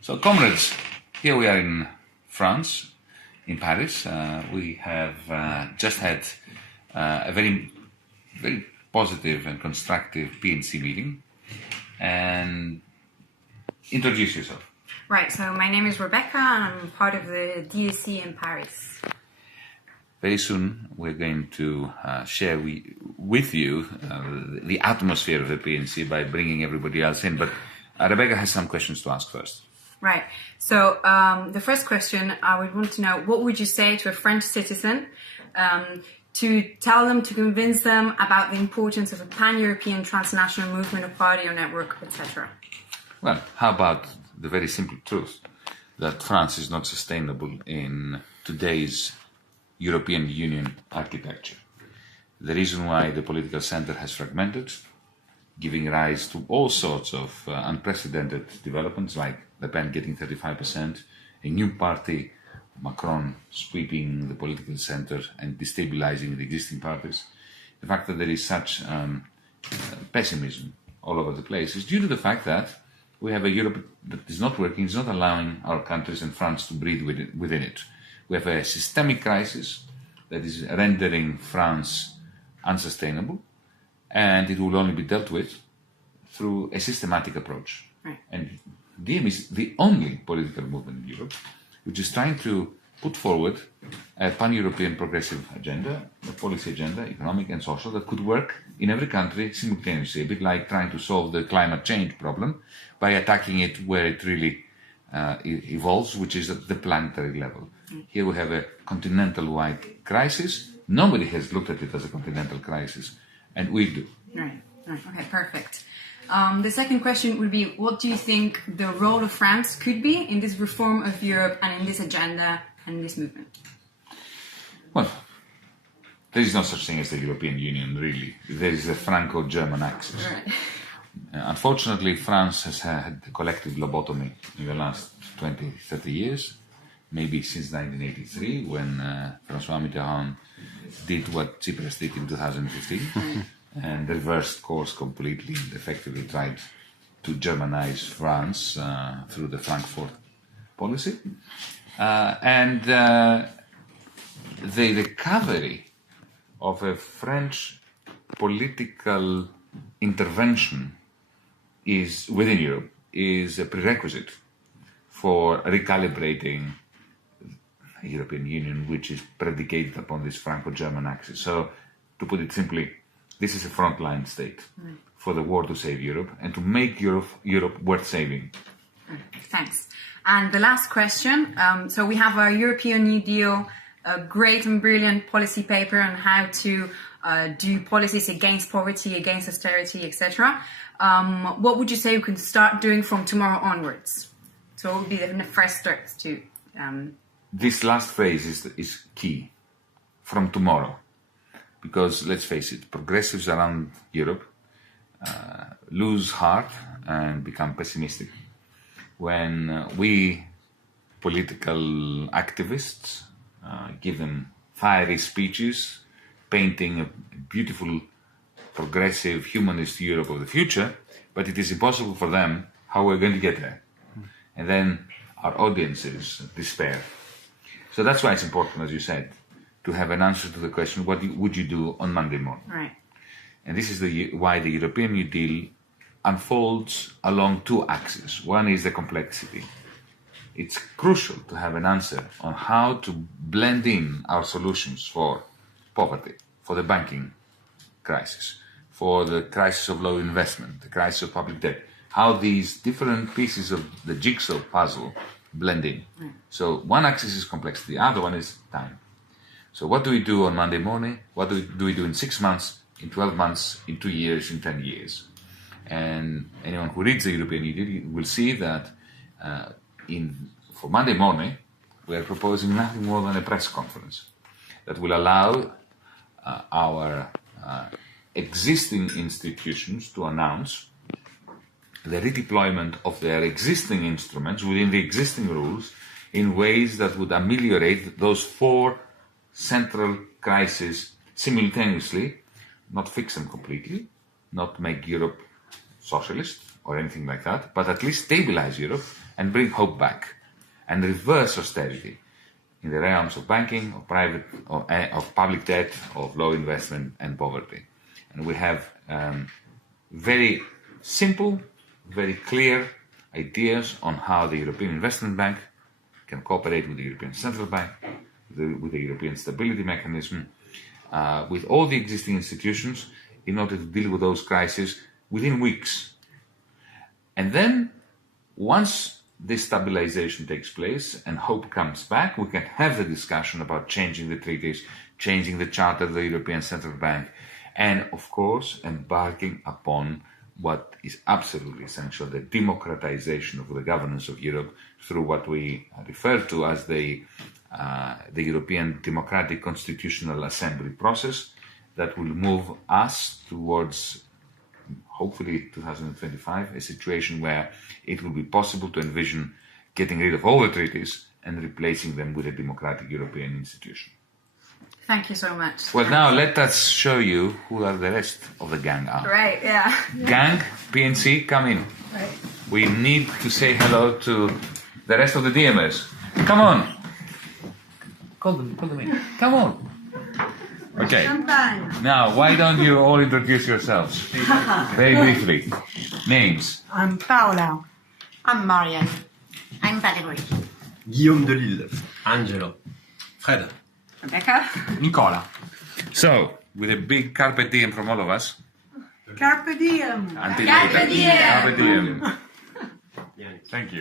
So, comrades, here we are in France, in Paris. We have just had a very, very positive and constructive PNC meeting. And introduce yourself. Right, so my name is Rebecca and I'm part of the DSC in Paris. Very soon we're going to share with you the atmosphere of the PNC by bringing everybody else in. But Rebecca has some questions to ask first. Right, so the first question, I would want to know, what would you say to a French citizen to tell them, to convince them about the importance of a pan-European transnational movement or party or network, etc.? Well, how about the very simple truth that France is not sustainable in today's European Union architecture? The reason why the political center has fragmented, giving rise to all sorts of unprecedented developments, like Le Pen getting 35%, a new party, Macron sweeping the political center and destabilizing the existing parties. The fact that there is such pessimism all over the place is due to the fact that we have a Europe that is not working, is not allowing our countries and France to breathe within it. We have a systemic crisis that is rendering France unsustainable, and it will only be dealt with through a systematic approach. Right. And DM is the only political movement in Europe which is trying to put forward a pan-European progressive agenda, a policy agenda, economic and social, that could work in every country simultaneously, a bit like trying to solve the climate change problem by attacking it where it really evolves, which is at the planetary level. Here we have a continental-wide crisis. Nobody has looked at it as a continental crisis, and we do. Right. Okay, perfect. The second question would be, what do you think the role of France could be in this reform of Europe and in this agenda and in this movement? Well, there is no such thing as the European Union, really. There is a Franco-German axis. Right. Unfortunately, France has had a collective lobotomy in the last 20, 30 years, maybe since 1983, when François Mitterrand did what Tsipras did in 2015. And reversed course completely and effectively tried to Germanize France through the Frankfurt policy. And the recovery of a French political intervention within Europe is a prerequisite for recalibrating the European Union, which is predicated upon this Franco-German axis. So, to put it simply, this is a frontline state for the war to save Europe and to make Europe worth saving. Thanks. And the last question. So we have our European New Deal, a great and brilliant policy paper on how to do policies against poverty, against austerity, etc. What would you say we can start doing from tomorrow onwards? So what would be the first steps to... This last phrase is key. From tomorrow. Because, let's face it, progressives around Europe lose heart and become pessimistic when we political activists give them fiery speeches painting a beautiful, progressive, humanist Europe of the future, but it is impossible for them how we're going to get there. And then our audiences despair. So that's why it's important, as you said, to have an answer to the question, what would you do on Monday morning? Right. And this is why the European New Deal unfolds along two axes. One is the complexity. It's crucial to have an answer on how to blend in our solutions for poverty, for the banking crisis, for the crisis of low investment, the crisis of public debt, how these different pieces of the jigsaw puzzle blend in. So one axis is complexity, the other one is time. So what do we do on Monday morning? What do we do in 6 months, in 12 months, in 2 years, in 10 years? And anyone who reads the European Union will see that for Monday morning, we are proposing nothing more than a press conference that will allow our existing institutions to announce the redeployment of their existing instruments within the existing rules in ways that would ameliorate those four central crises simultaneously, not fix them completely, not make Europe socialist or anything like that, but at least stabilize Europe and bring hope back and reverse austerity in the realms of banking, of private, of public debt, of low investment and poverty. And we have very simple, very clear ideas on how the European Investment Bank can cooperate with the European Central Bank, with the European Stability Mechanism, with all the existing institutions in order to deal with those crises within weeks. And then, once this stabilization takes place and hope comes back, we can have the discussion about changing the treaties, changing the charter of the European Central Bank, and of course embarking upon what is absolutely essential, the democratization of the governance of Europe through what we refer to as the European Democratic Constitutional Assembly process that will move us towards, hopefully 2025, a situation where it will be possible to envision getting rid of all the treaties and replacing them with a democratic European institution. Thank you so much. Well, now let us show you who are the rest of the gang are. Right, yeah. Gang, PNC, come in. Right. We need to say hello to the rest of the DMers. Come on. Call them in. Come on. Okay. Now, why don't you all introduce yourselves? Very briefly. Names. I'm Paola. I'm Marianne. I'm Valerie. Guillaume de Lille. Angelo. Fred. Rebecca. Nicola. So, with a big carpe diem from all of us. Carpe diem. Until Carpe later. diem. Carpe diem. Thank you.